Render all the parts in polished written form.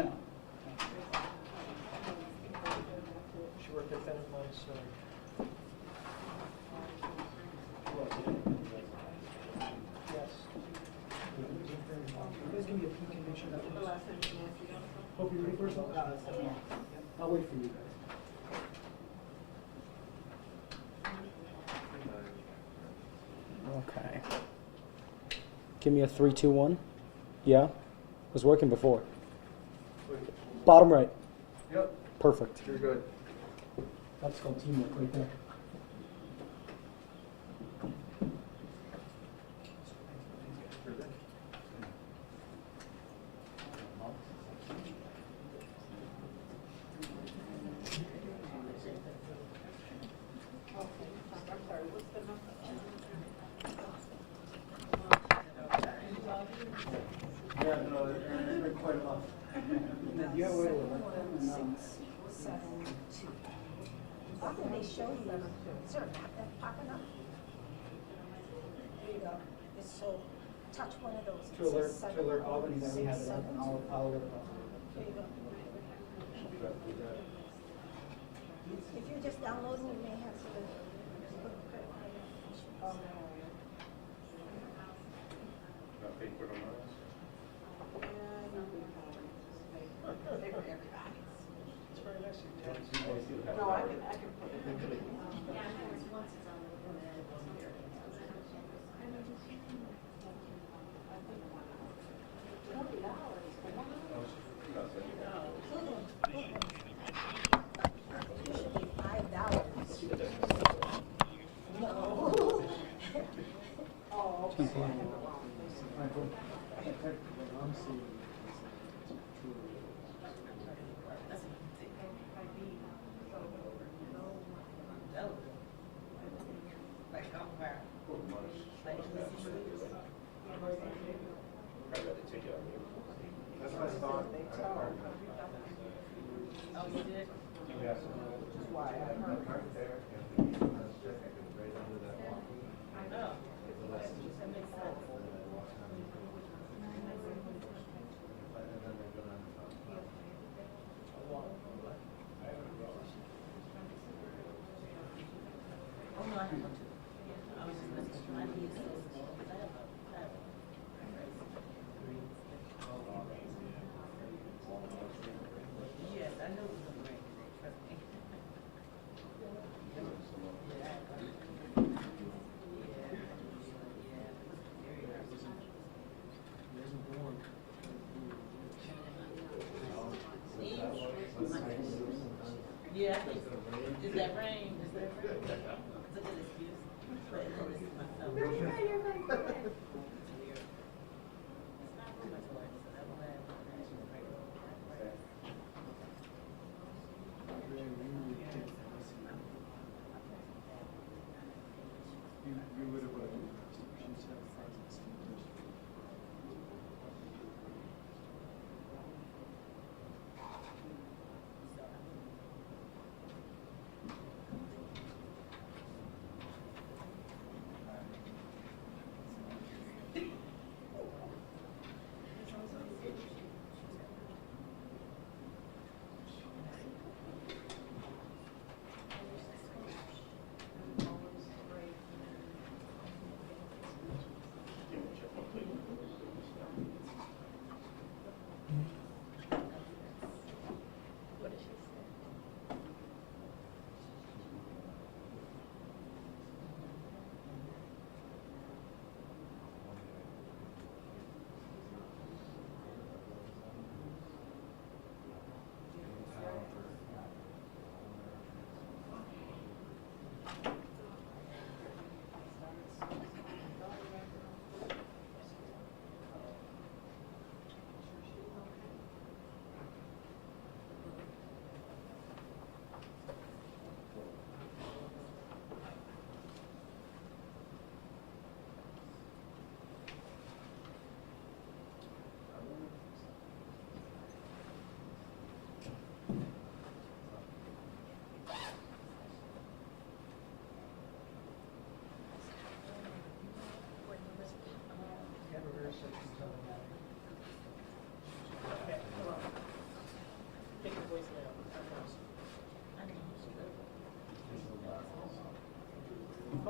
No. She worked at Bennett Montessori. Yes. You guys give me a peek and make sure that The last time she asked you. Hope you're ready for yourself. I'll wait for you guys. Okay. Give me a 3, 2, 1. Yeah? It was working before. Bottom right. Yep. Perfect. You're good. That's called teamwork right there. Yeah, no, it's been quite a month. You have a way to work. 6, 7, 2. Often they show you, is there a map that's popping up? There you go. It's so, touch one of those. To alert Albany that we have it up, and I'll alert them. There you go. If you're just downloading, you may have to. They were everybody. It's very nice of you. No, I can put it. Usually $5. No. Oh, okay. That's my thought. Oh, you did? Yes. Why? I heard. I know. That makes sense. Oh, no, I have one too. I was just listening. I need those. Yes, I know it was gonna rain today, trust me. Yeah, I think so. Is that rain? Is that rain? It's a good excuse. But then this is myself. You're fine, you're fine. It's weird. It's not too much work, so that will have actually break. You would have, she said,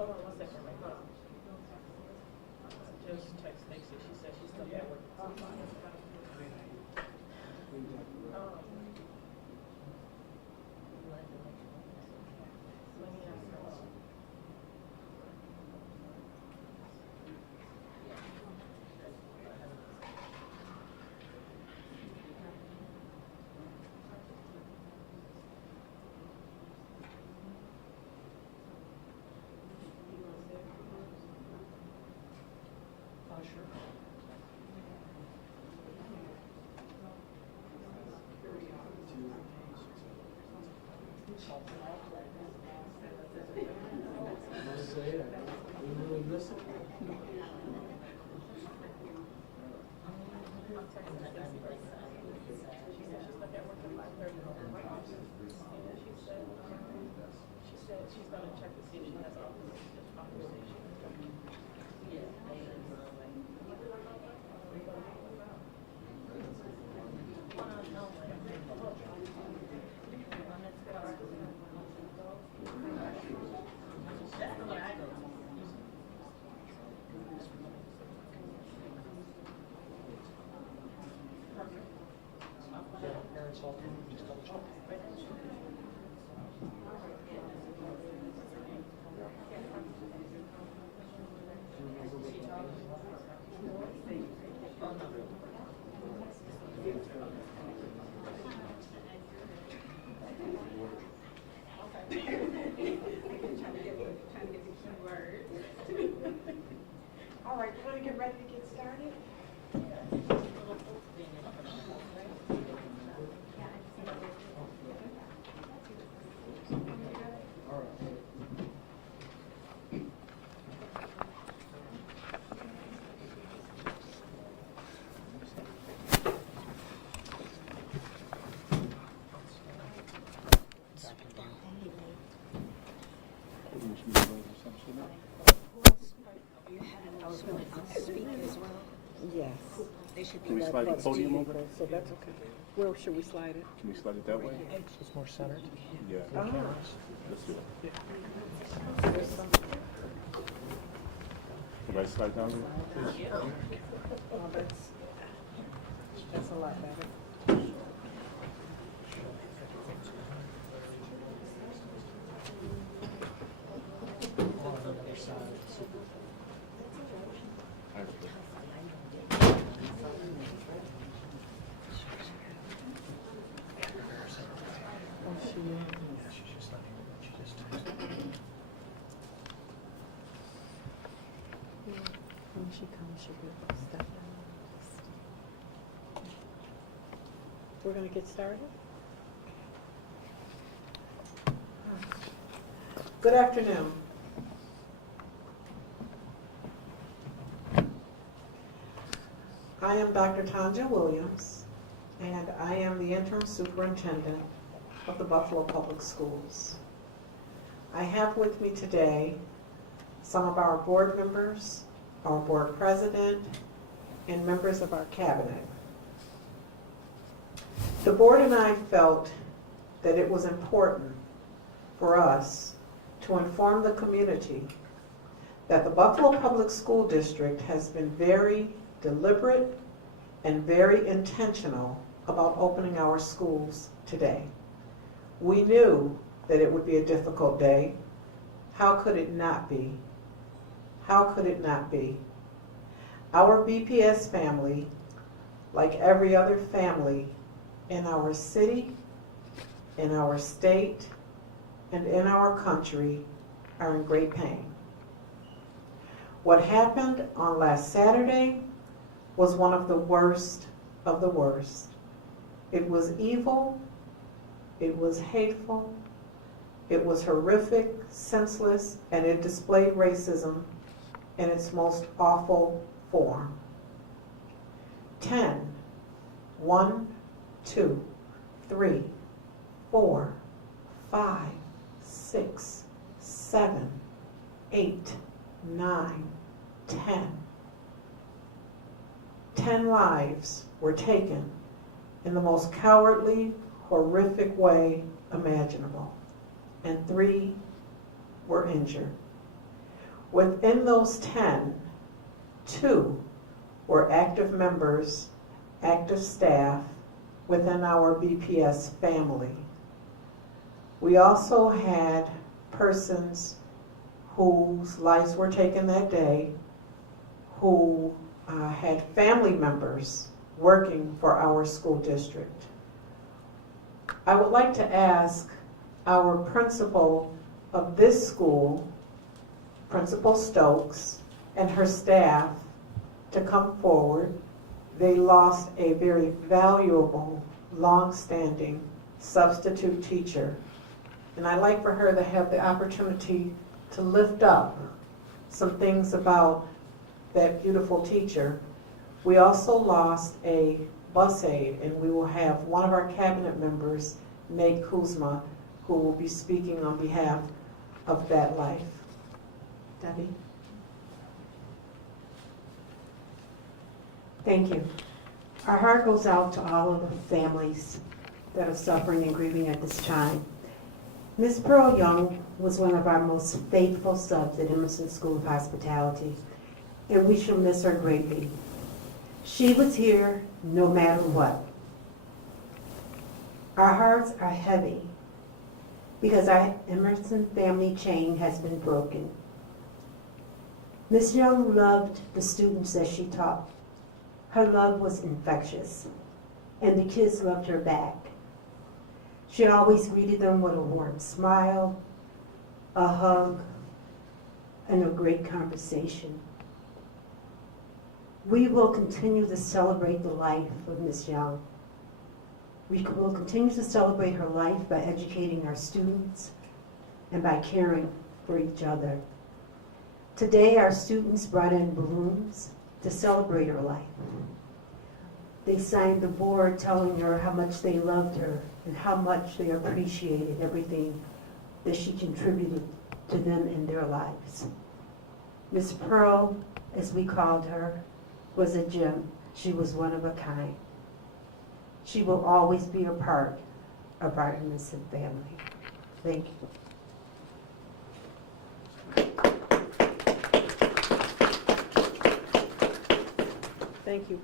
Hold on one second, Ray, hold on. Just text Stacy, she said she's still at work. Let me ask her. Sure. Must say it, I didn't really miss it. She said she's gonna check to see if she has all this conversation. Parents all can just double check. All right, we're gonna get ready to get started. Yes. They should Can be we that slide the close to podium you, over? so that's okay. Where should we slide it? Can we slide it that way? It's more centered. Yeah. Ah, Let's do it. there's some, Can I slide down there? oh, that's a lot better. On the other side. Oh, she is. Yeah, she's just letting her, she just texted. When she comes, she'll be able to step down. We're gonna get started? Good afternoon. I am Dr. Tanja Williams, and I am the interim superintendent of the Buffalo Public Schools. I have with me today some of our board members, our board president, and members of our cabinet. The board and I felt that it was important for us to inform the community that the Buffalo Public School District has been very deliberate and very intentional about opening our schools today. We knew that it would be a difficult day. How could it not be? How could it not be? Our BPS family, like every other family in our city, in our state, and in our country, are in great pain. What happened on last Saturday was one of the worst of the worst. It was evil, it was hateful, it was horrific, senseless, and it displayed racism in its most awful form. 10, 1, 2, 3, 4, 5, 6, 7, 8, 9, 10. 10 lives were taken in the most cowardly, horrific way imaginable, and 3 were injured. Within those 10, 2 were active members, active staff within our BPS family. We also had persons whose lives were taken that day who had family members working for our school district. I would like to ask our principal of this school, Principal Stokes, and her staff to come forward. They lost a very valuable, long-standing substitute teacher. And I'd like for her to have the opportunity to lift up some things about that beautiful teacher. We also lost a bus aide, and we will have one of our cabinet members, Nate Kuzma, who will be speaking on behalf of that life. Debbie? Thank you. Our heart goes out to all of the families that are suffering and grieving at this time. Miss Pearl Young was one of our most faithful subs at Emerson School of Hospitality, and we shall miss her greatly. She was here no matter what. Our hearts are heavy because our Emerson family chain has been broken. Miss Young loved the students that she taught. Her love was infectious, and the kids loved her back. She always greeted them with a warm smile, a hug, and a great conversation. We will continue to celebrate the life of Miss Young. We will continue to celebrate her life by educating our students and by caring for each other. Today, our students brought in balloons to celebrate her life. They signed the board telling her how much they loved her and how much they appreciated everything that she contributed to them in their lives. Miss Pearl, as we called her, was a gem. She was one of a kind. She will always be a part of our Emerson family. Thank you. Thank you.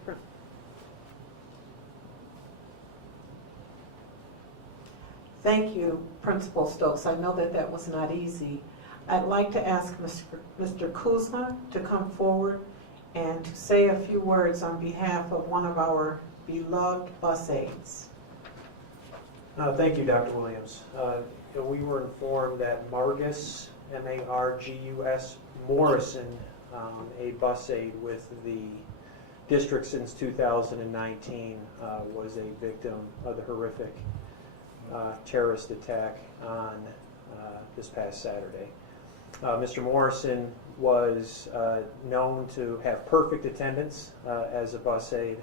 Thank you, Principal Stokes. I know that that was not easy. I'd like to ask Mr. Kuzma to come forward and to say a few words on behalf of one of our beloved bus aides. Thank you, Dr. Williams. We were informed that Margus, M-A-R-G-U-S, Morrison, a bus aide with the district since 2019, was a victim of the horrific terrorist attack on this past Saturday. Mr. Morrison was known to have perfect attendance as a bus aide,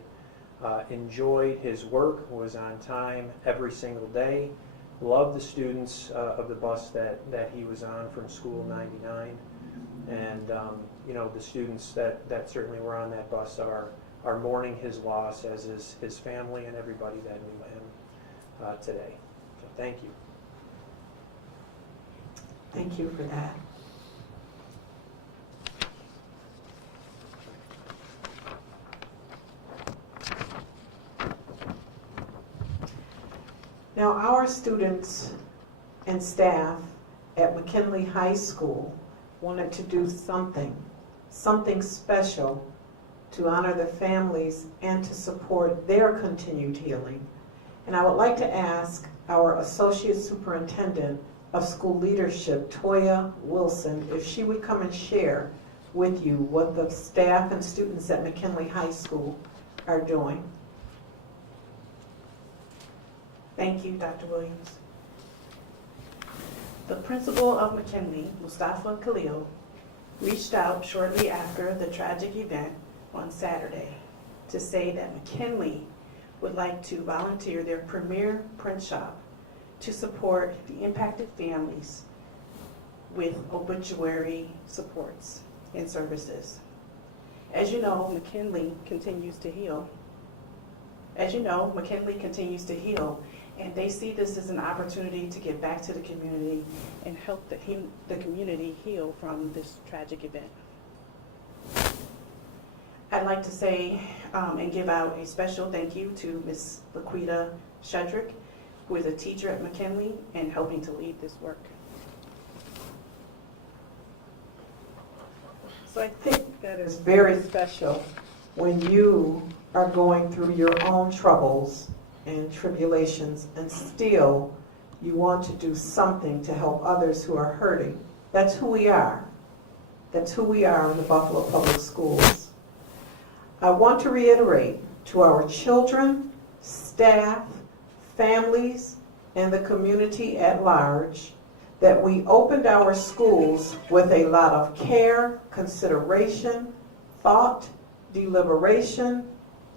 enjoyed his work, was on time every single day, loved the students of the bus that he was on from School 99, and the students that certainly were on that bus are mourning his loss, as is his family and everybody that knew him today. So thank you. Thank you for that. Now, our students and staff at McKinley High School wanted to do something special to honor the families and to support their continued healing. And I would like to ask our Associate Superintendent of School Leadership, Toya Wilson, if she would come and share with you what the staff and students at McKinley High School are doing. Thank you, Dr. Williams. The principal of McKinley, Mustafa Khalil, reached out shortly after the tragic event on Saturday to say that McKinley would like to volunteer their premier print shop to support the impacted families with obituary supports and services. As you know, McKinley continues to heal. and they see this as an opportunity to give back to the community and help the community heal from this tragic event. I'd like to say and give out a special thank you to Ms. Laquita Shedrick, who is a teacher at McKinley and helping to lead this work. So I think that is very special when you are going through your own troubles and tribulations and still you want to do something to help others who are hurting. That's who we are. That's who we are in the Buffalo Public Schools. I want to reiterate to our children, staff, families, and the community at large that we opened our schools with a lot of care, consideration, thought, deliberation,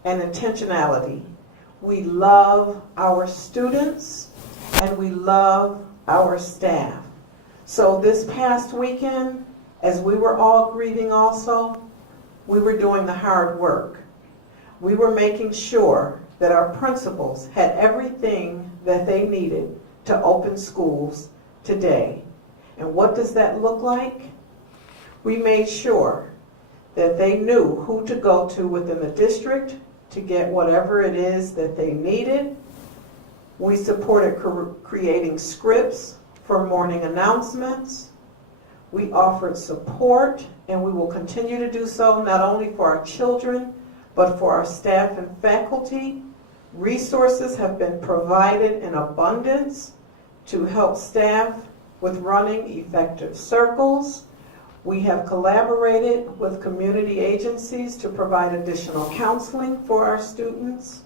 and intentionality. We love our students and we love our staff. So this past weekend, as we were all grieving also, we were doing the hard work. We were making sure that our principals had everything that they needed to open schools today. And what does that look like? We made sure that they knew who to go to within the district to get whatever it is that they needed. We supported creating scripts for morning announcements. We offered support, and we will continue to do so not only for our children, but for our staff and faculty. Resources have been provided in abundance to help staff with running effective circles. We have collaborated with community agencies to provide additional counseling for our students.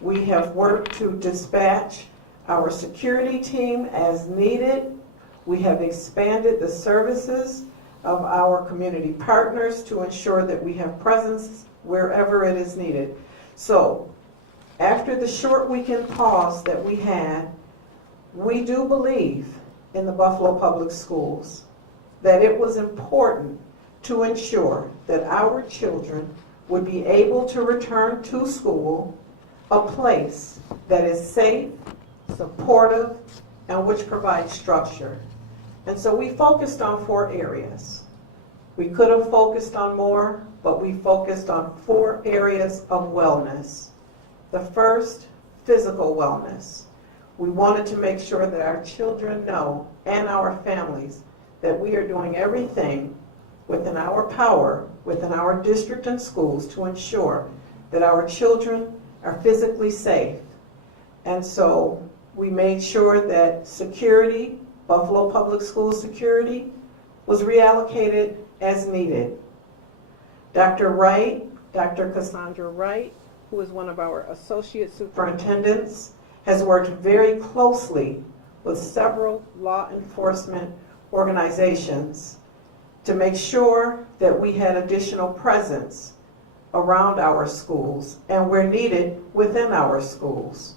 We have worked to dispatch our security team as needed. We have expanded the services of our community partners to ensure that we have presence wherever it is needed. So, after the short weekend pause that we had, we do believe in the Buffalo Public Schools that it was important to ensure that our children would be able to return to school, a place that is safe, supportive, and which provides structure. And so we focused on 4 areas. We could have focused on more, but we focused on 4 areas of wellness. The first, physical wellness. We wanted to make sure that our children know, and our families, that we are doing everything within our power, within our district and schools, to ensure that our children are physically safe. And so we made sure that security, Buffalo Public Schools security, was reallocated as needed. Dr. Wright, Dr. Cassandra Wright, who is one of our associate superintendents, has worked very closely with several law enforcement organizations to make sure that we had additional presence around our schools and where needed within our schools.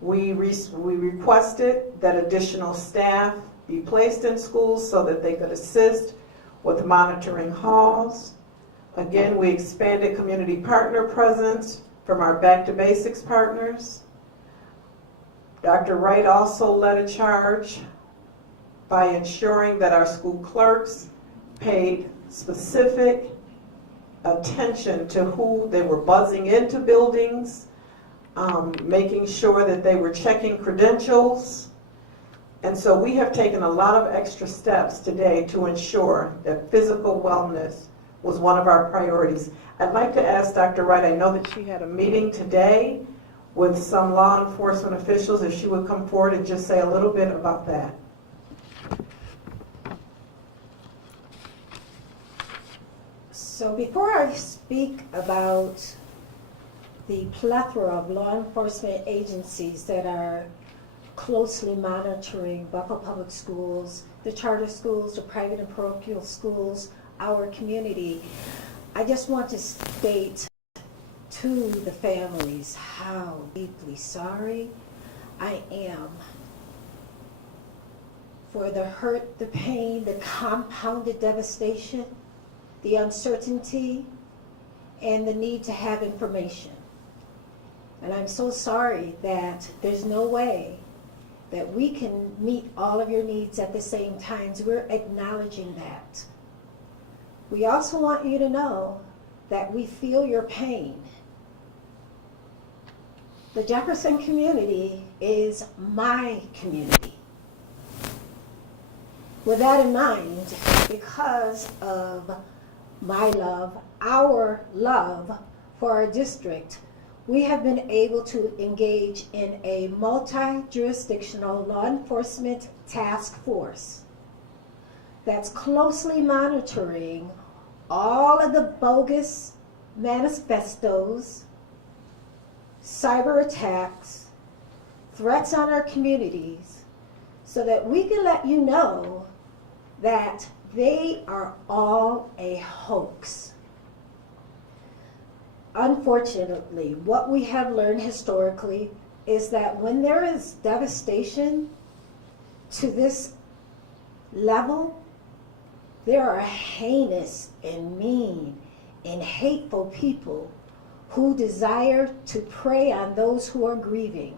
We requested that additional staff be placed in schools so that they could assist with monitoring halls. Again, we expanded community partner presence from our Back to Basics partners. Dr. Wright also led a charge by ensuring that our school clerks paid specific attention to who they were buzzing into buildings, making sure that they were checking credentials. And so we have taken a lot of extra steps today to ensure that physical wellness was one of our priorities. I'd like to ask Dr. Wright, I know that she had a meeting today with some law enforcement officials, if she would come forward and just say a little bit about that. So before I speak about the plethora of law enforcement agencies that are closely monitoring Buffalo Public Schools, the charter schools, the private and parochial schools, our community, I just want to state to the families how deeply sorry I am for the hurt, the pain, the compounded devastation, the uncertainty, and the need to have information. And I'm so sorry that there's no way that we can meet all of your needs at the same time. We're acknowledging that. We also want you to know that we feel your pain. The Jefferson community is my community. With that in mind, because of my love, our love for our district, we have been able to engage in a multi-jurisdictional law enforcement task force that's closely monitoring all of the bogus manifestos, cyber attacks, threats on our communities, so that we can let you know that they are all a hoax. Unfortunately, what we have learned historically is that when there is devastation to this level, there are heinous and mean and hateful people who desire to prey on those who are grieving,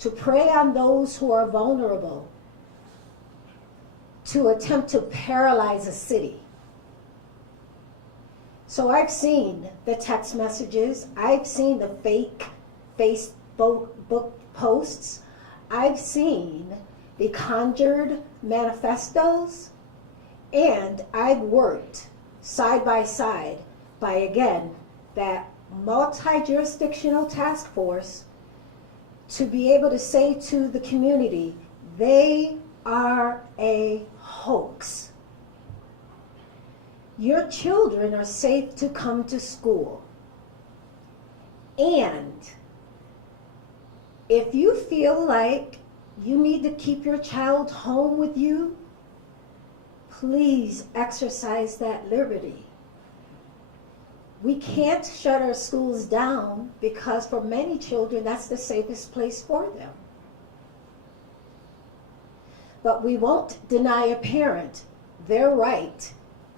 to prey on those who are vulnerable, to attempt to paralyze a city. So I've seen the text messages, I've seen the fake Facebook posts, I've seen the conjured manifestos, and I've worked side by side by, again, that multi-jurisdictional task force to be able to say to the community, they are a hoax. Your children are safe to come to school. And if you feel like you need to keep your child home with you, please exercise that liberty. We can't shut our schools down because for many children, that's the safest place for them. But we won't deny a parent their right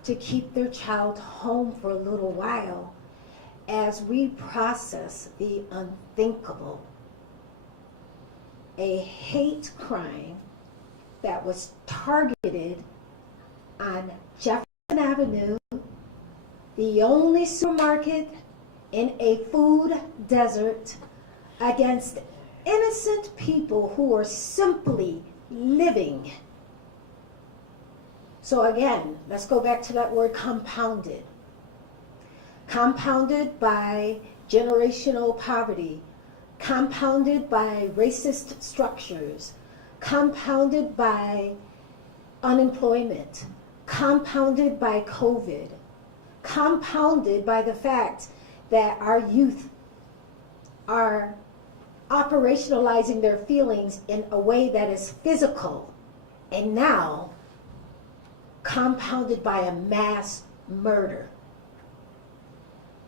to keep their child home for a little while as we process the unthinkable. A hate crime that was targeted on Jefferson Avenue, the only supermarket in a food desert, against innocent people who are simply living. So again, let's go back to that word compounded. Compounded by generational poverty, compounded by racist structures, compounded by unemployment, compounded by COVID, compounded by the fact that our youth are operationalizing their feelings in a way that is physical, and now compounded by a mass murder.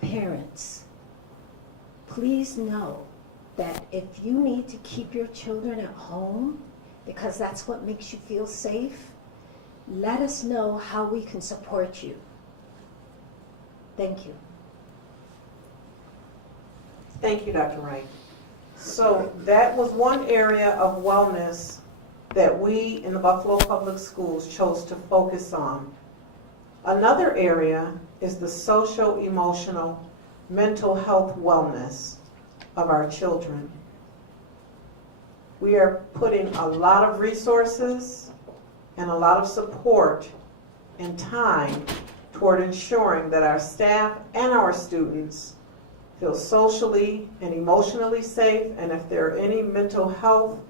Parents, please know that if you need to keep your children at home because that's what makes you feel safe, let us know how we can support you. Thank you. Thank you, Dr. Wright. So that was one area of wellness that we in the Buffalo Public Schools chose to focus on. Another area is the social-emotional mental health wellness of our children. We are putting a lot of resources and a lot of support and time toward ensuring that our staff and our students feel socially and emotionally safe, and if there are any mental health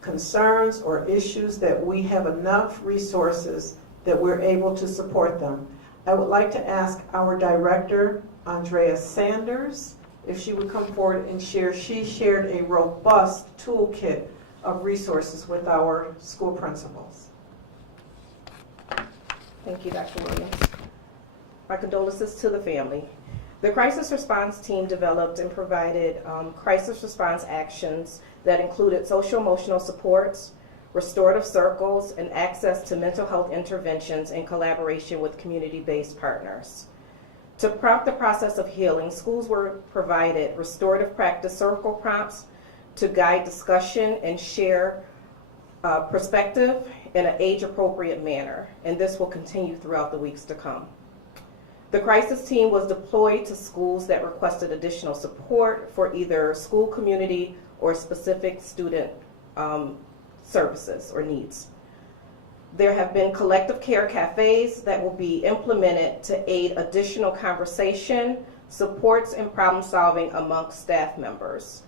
concerns or issues, that we have enough resources that we're able to support them. I would like to ask our director, Andrea Sanders, if she would come forward and share. She shared a robust toolkit of resources with our school principals. Thank you, Dr. Williams. My condolences to the family. The crisis response team developed and provided crisis response actions that included social-emotional supports, restorative circles, and access to mental health interventions in collaboration with community-based partners. To prompt the process of healing, schools were provided restorative practice circle prompts to guide discussion and share perspective in an age-appropriate manner, and this will continue throughout the weeks to come. The crisis team was deployed to schools that requested additional support for either school community or specific student services or needs. There have been collective care cafes that will be implemented to aid additional conversation, supports, and problem solving amongst staff members.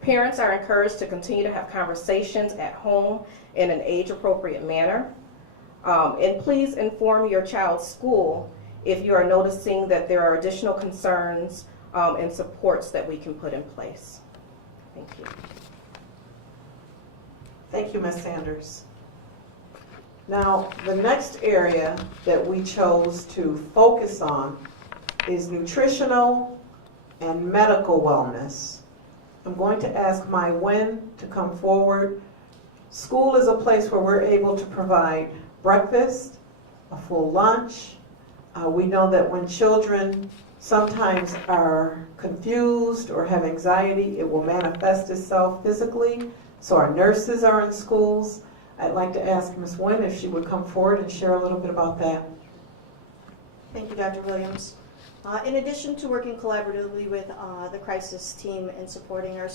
Parents are encouraged to continue to have conversations at home in an age-appropriate manner. And please inform your child's school if you are noticing that there are additional concerns and supports that we can put in place. Thank you. Thank you, Ms. Sanders. Now, the next area that we chose to focus on is nutritional and medical wellness. I'm going to ask my Wynn to come forward. School is a place where we're able to provide breakfast, a full lunch. We know that when children sometimes are confused or have anxiety, it will manifest itself physically. So our nurses are in schools. I'd like to ask Ms. Wynn if she would come forward and share a little bit about that. Thank you, Dr. Williams. In addition to working collaboratively with the crisis team in supporting our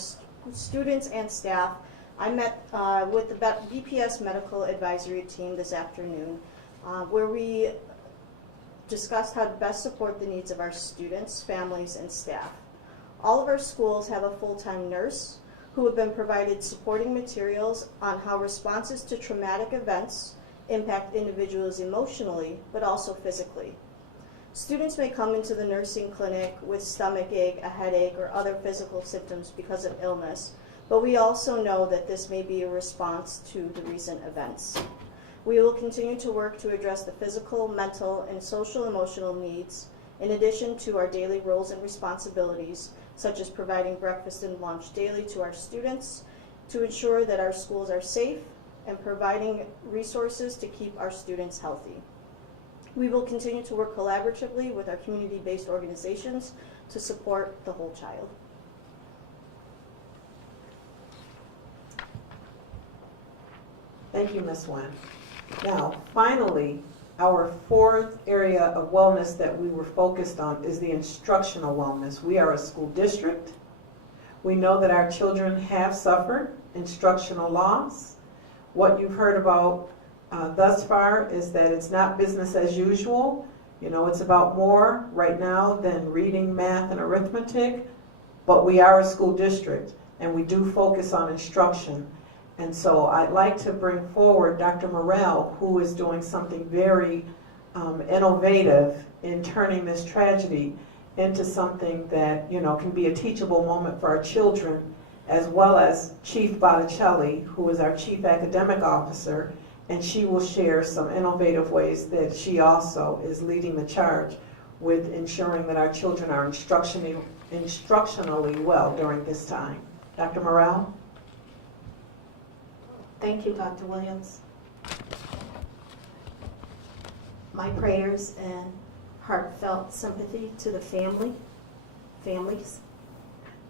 students and staff, I met with the BPS Medical Advisory Team this afternoon, where we discussed how to best support the needs of our students, families, and staff. All of our schools have a full-time nurse who have been provided supporting materials on how responses to traumatic events impact individuals emotionally, but also physically. Students may come into the nursing clinic with stomachache, a headache, or other physical symptoms because of illness, but we also know that this may be a response to the recent events. We will continue to work to address the physical, mental, and social emotional needs, in addition to our daily roles and responsibilities, such as providing breakfast and lunch daily to our students, to ensure that our schools are safe, and providing resources to keep our students healthy. We will continue to work collaboratively with our community-based organizations to support the whole child. Thank you, Ms. Wynn. Now, finally, our fourth area of wellness that we were focused on is the instructional wellness. We are a school district. We know that our children have suffered instructional loss. What you've heard about thus far is that it's not business as usual. You know, it's about more right now than reading, math, and arithmetic, but we are a school district, and we do focus on instruction. And so I'd like to bring forward Dr. Morrell, who is doing something very innovative in turning this tragedy into something that, you know, can be a teachable moment for our children, as well as Chief Botticelli, who is our Chief Academic Officer, and she will share some innovative ways that she also is leading the charge with ensuring that our children are instructionally well during this time. Dr. Morrell? Thank you, Dr. Williams. My prayers and heartfelt sympathy to the families.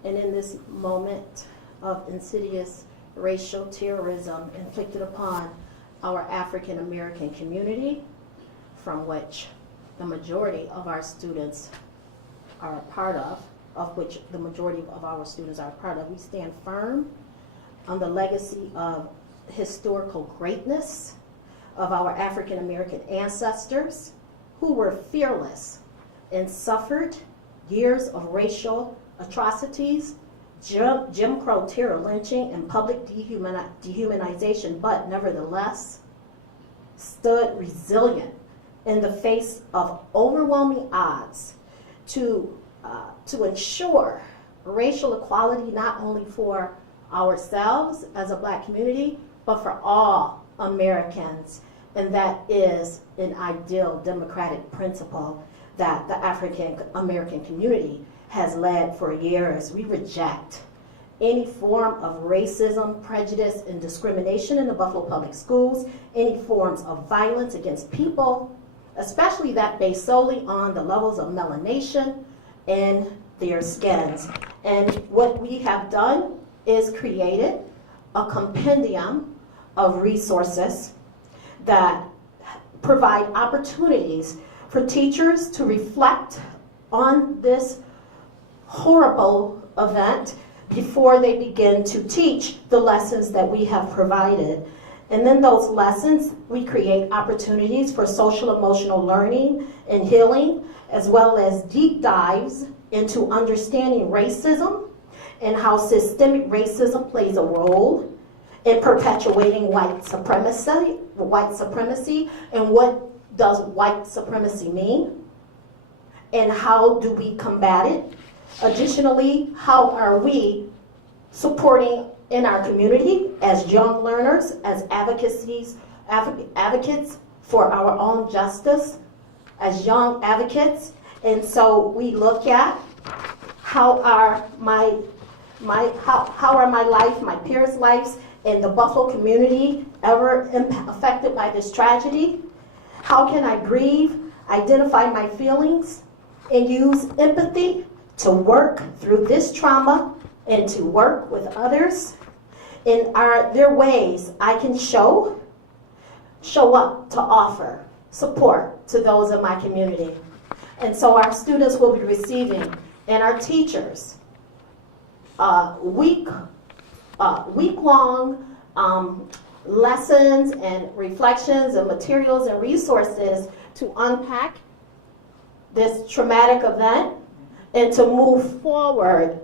And in this moment of insidious racial terrorism inflicted upon our African American community, from which the majority of our students are a part of which the majority of our students are a part of, we stand firm on the legacy of historical greatness of our African American ancestors who were fearless and suffered years of racial atrocities, Jim Crow terror, lynching, and public dehumanization, but nevertheless stood resilient in the face of overwhelming odds to ensure racial equality not only for ourselves as a Black community, but for all Americans. And that is an ideal democratic principle that the African American community has led for years. We reject any form of racism, prejudice, and discrimination in the Buffalo Public Schools, any forms of violence against people, especially that based solely on the levels of melanation in their skins. And what we have done is created a compendium of resources that provide opportunities for teachers to reflect on this horrible event before they begin to teach the lessons that we have provided. And then those lessons, we create opportunities for social emotional learning and healing, as well as deep dives into understanding racism and how systemic racism plays a role in perpetuating white supremacy, and what does white supremacy mean, and how do we combat it. Additionally, how are we supporting in our community as young learners, as advocates for our own justice, as young advocates. And so we look at how are my life, my peers' lives, and the Buffalo community ever affected by this tragedy? How can I grieve, identify my feelings, and use empathy to work through this trauma and to work with others? And are there ways I can show up to offer support to those in my community? And so our students will be receiving, and our teachers, week-long lessons and reflections and materials and resources to unpack this traumatic event and to move forward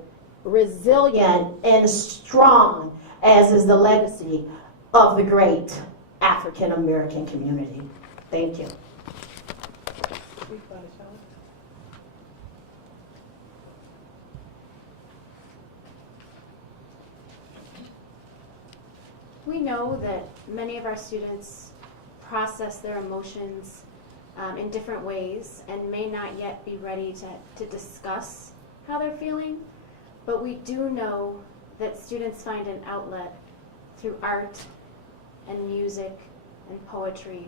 resilient and strong, as is the legacy of the great African American community. Thank you. We know that many of our students process their emotions in different ways and may not yet be ready to discuss how they're feeling, but we do know that students find an outlet through art and music and poetry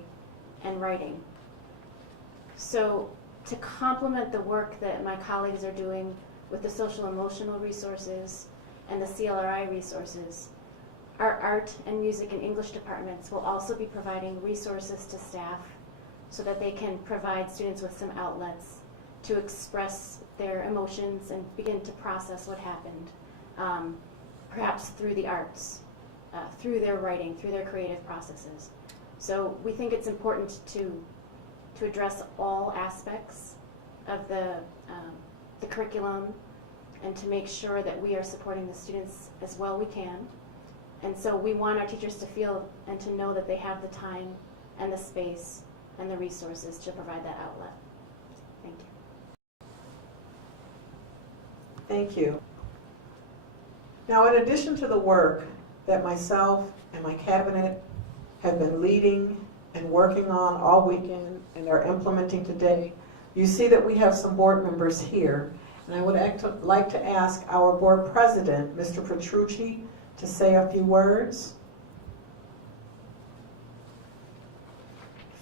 and writing. So to complement the work that my colleagues are doing with the social emotional resources and the CLRI resources, our art and music and English departments will also be providing resources to staff so that they can provide students with some outlets to express their emotions and begin to process what happened, perhaps through the arts, through their writing, through their creative processes. So we think it's important to address all aspects of the curriculum and to make sure that we are supporting the students as well we can. And so we want our teachers to feel and to know that they have the time and the space and the resources to provide that outlet. Thank you. Thank you. Now, in addition to the work that myself and my cabinet have been leading and working on all weekend and are implementing today, you see that we have some board members here. And I would like to ask our board president, Mr. Petrucci, to say a few words.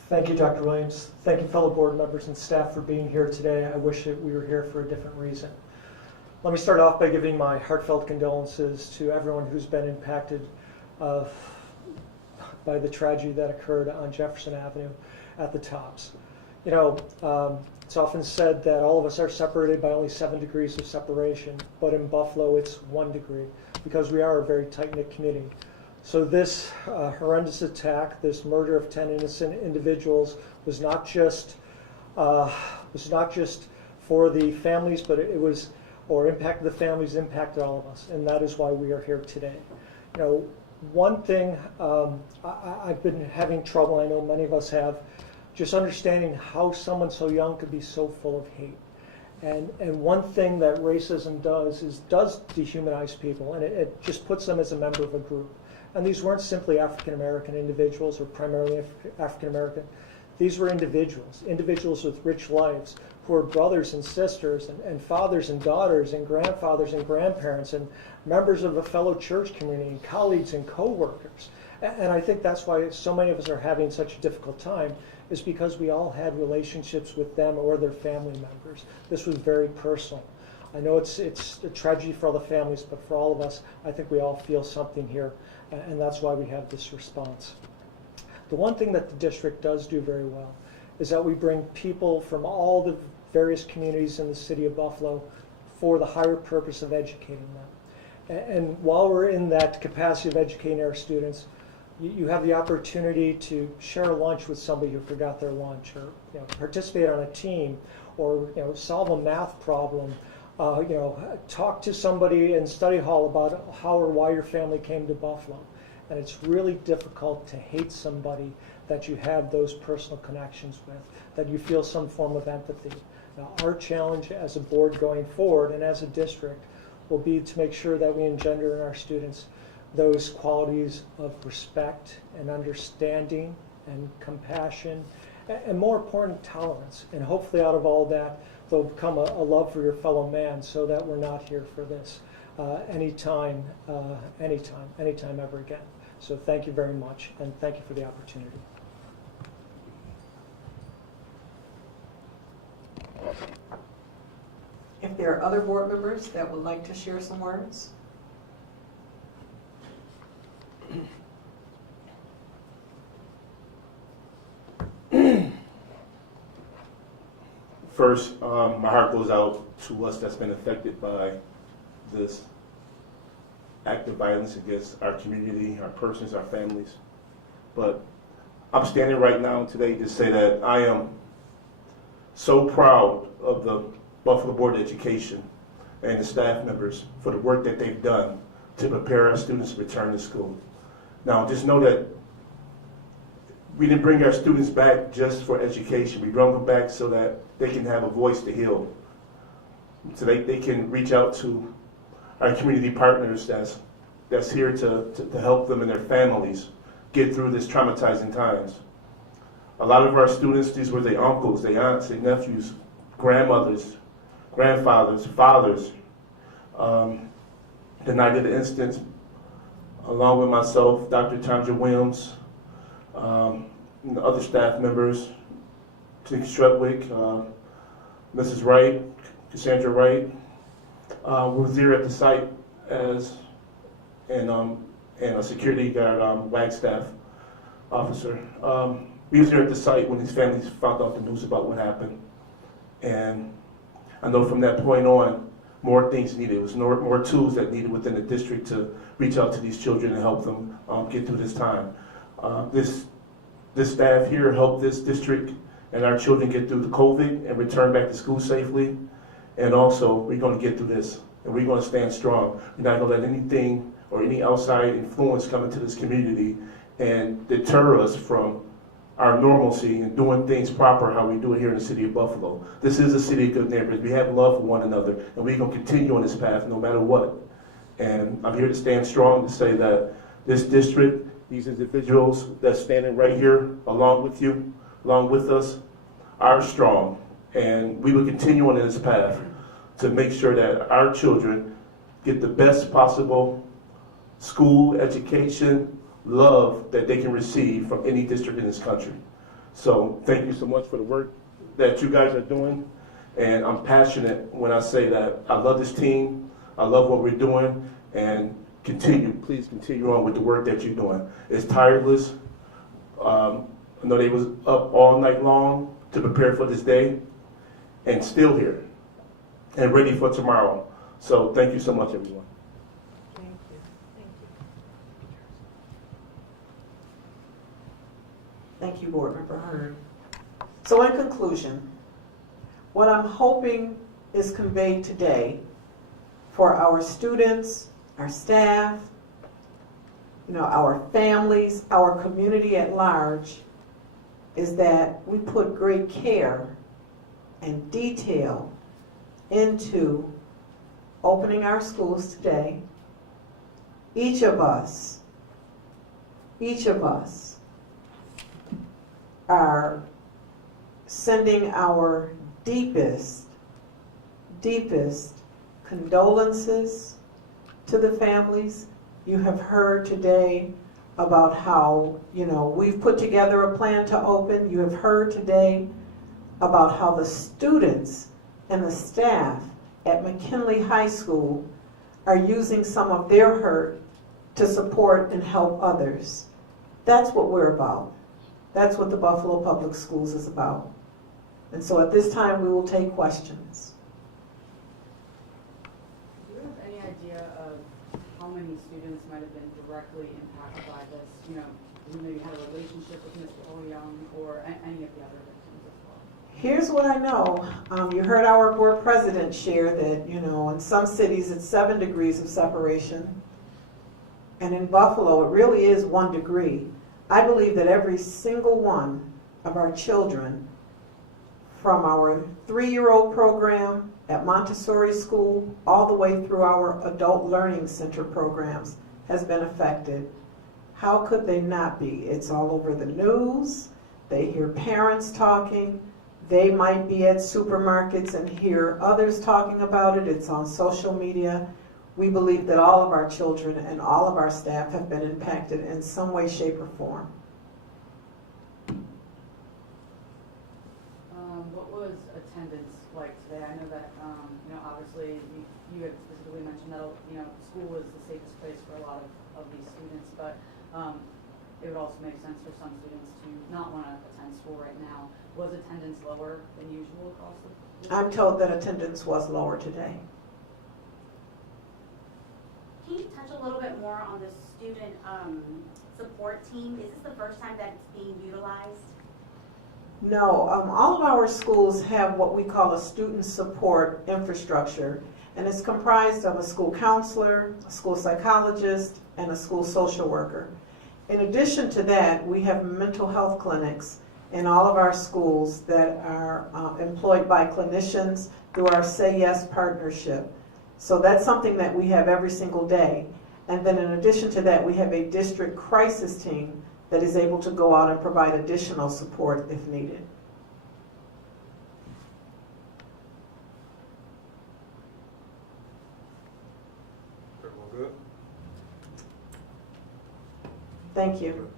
Thank you, Dr. Williams. Thank you, fellow board members and staff, for being here today. I wish that we were here for a different reason. Let me start off by giving my heartfelt condolences to everyone who's been impacted by the tragedy that occurred on Jefferson Avenue at the Tops. You know, it's often said that all of us are separated by only 7 degrees of separation, but in Buffalo it's 1 degree, because we are a very tight-knit community. So this horrendous attack, this murder of 10 innocent individuals, was not just for the families, but it was, or impacted the families, impacted all of us, and that is why we are here today. You know, one thing I've been having trouble, I know many of us have, just understanding how someone so young could be so full of hate. And one thing that racism does dehumanize people, and it just puts them as a member of a group. And these weren't simply African American individuals or primarily African American. These were individuals with rich lives, who are brothers and sisters and fathers and daughters and grandfathers and grandparents and members of a fellow church community and colleagues and co-workers. And I think that's why so many of us are having such a difficult time, is because we all had relationships with them or their family members. This was very personal. I know it's a tragedy for all the families, but for all of us, I think we all feel something here, and that's why we have this response. The one thing that the district does do very well is that we bring people from all the various communities in the city of Buffalo for the higher purpose of educating them. And while we're in that capacity of educating our students, you have the opportunity to share a lunch with somebody who forgot their lunch, or participate on a team, or solve a math problem. Talk to somebody in study hall about how or why your family came to Buffalo. And it's really difficult to hate somebody that you have those personal connections with, that you feel some form of empathy. Now, our challenge as a board going forward and as a district will be to make sure that we engender in our students those qualities of respect and understanding and compassion, and more important, tolerance. And hopefully out of all that, there'll become a love for your fellow man, so that we're not here for this anytime ever again. So thank you very much, and thank you for the opportunity. If there are other board members that would like to share some words. First, my heart goes out to us that's been affected by this act of violence against our community, our persons, our families. But I'm standing right now today to say that I am so proud of the Buffalo Board of Education and the staff members for the work that they've done to prepare our students to return to school. Now, just know that we didn't bring our students back just for education. We brought them back so that they can have a voice to heal. So they can reach out to our community partners that's here to help them and their families get through this traumatizing times. A lot of our students, these were their uncles, their aunts, their nephews, grandmothers, grandfathers, fathers. The night of the instance, along with myself, Dr. Tandra Williams, and the other staff members, Tinky Strutwick, Mrs. Wright, Cassandra Wright, were there at the site and a security guard, Wagstaff officer. We was there at the site when these families found out the news about what happened. And I know from that point on, more things needed. It was more tools that needed within the district to reach out to these children and help them get through this time. This staff here helped this district and our children get through the COVID and return back to school safely. And also, we're going to get through this, and we're going to stand strong. We're not going to let anything or any outside influence come into this community and deter us from our normalcy and doing things proper how we do it here in the city of Buffalo. This is a city of good neighbors. We have love for one another, and we're going to continue on this path no matter what. And I'm here to stand strong to say that this district, these individuals that's standing right here along with you, along with us, are strong. And we will continue on this path to make sure that our children get the best possible school, education, love that they can receive from any district in this country. So thank you so much for the work that you guys are doing. And I'm passionate when I say that I love this team, I love what we're doing, and please continue on with the work that you're doing. It's tireless. I know they was up all night long to prepare for this day, and still here, and ready for tomorrow. So thank you so much, everyone. Thank you. Thank you, Board Member Hearn. So in conclusion, what I'm hoping is conveyed today for our students, our staff, our families, our community at large, is that we put great care and detail into opening our schools today. Each of us are sending our deepest condolences to the families. You have heard today about how, we've put together a plan to open. You have heard today about how the students and the staff at McKinley High School are using some of their hurt to support and help others. That's what we're about. That's what the Buffalo Public Schools is about. And so at this time, we will take questions. Do you have any idea of how many students might have been directly impacted by this? Who maybe had a relationship with Mr. Oyoung or any of the other victims as well? Here's what I know. You heard our board president share that, in some cities it's 7 degrees of separation. And in Buffalo, it really is 1 degree. I believe that every single one of our children, from our 3-year-old program at Montessori School all the way through our adult learning center programs, has been affected. How could they not be? It's all over the news. They hear parents talking. They might be at supermarkets and hear others talking about it. It's on social media. We believe that all of our children and all of our staff have been impacted in some way, shape, or form. What was attendance like today? I know that, obviously you had specifically mentioned that, school is the safest place for a lot of these students, but it would also make sense for some students to not want to attend school right now. Was attendance lower than usual across the? I'm told that attendance was lower today. Can you touch a little bit more on the student support team? Is this the first time that it's being utilized? No, all of our schools have what we call a student support infrastructure, and it's comprised of a school counselor, a school psychologist, and a school social worker. In addition to that, we have mental health clinics in all of our schools that are employed by clinicians through our Say Yes partnership. So that's something that we have every single day. And then in addition to that, we have a district crisis team that is able to go out and provide additional support if needed. Good. Thank you.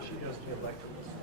She does the electrical stuff.